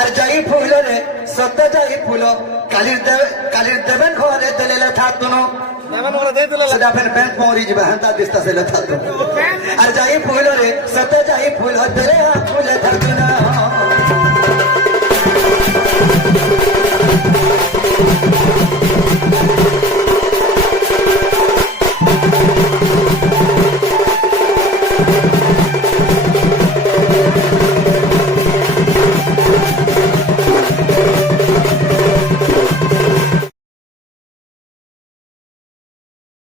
আর যাই ফুল রে সত্য যাই ফুল কালির দেবেন ঘরে দিলে থাকুন সেটা ফের ব্যাংক মরি যাবে হান্তা দিস্তা সেলে থাকুন আর যাই ফুল রে সত্য যাই ফুল দিলে ফুলে থাকুন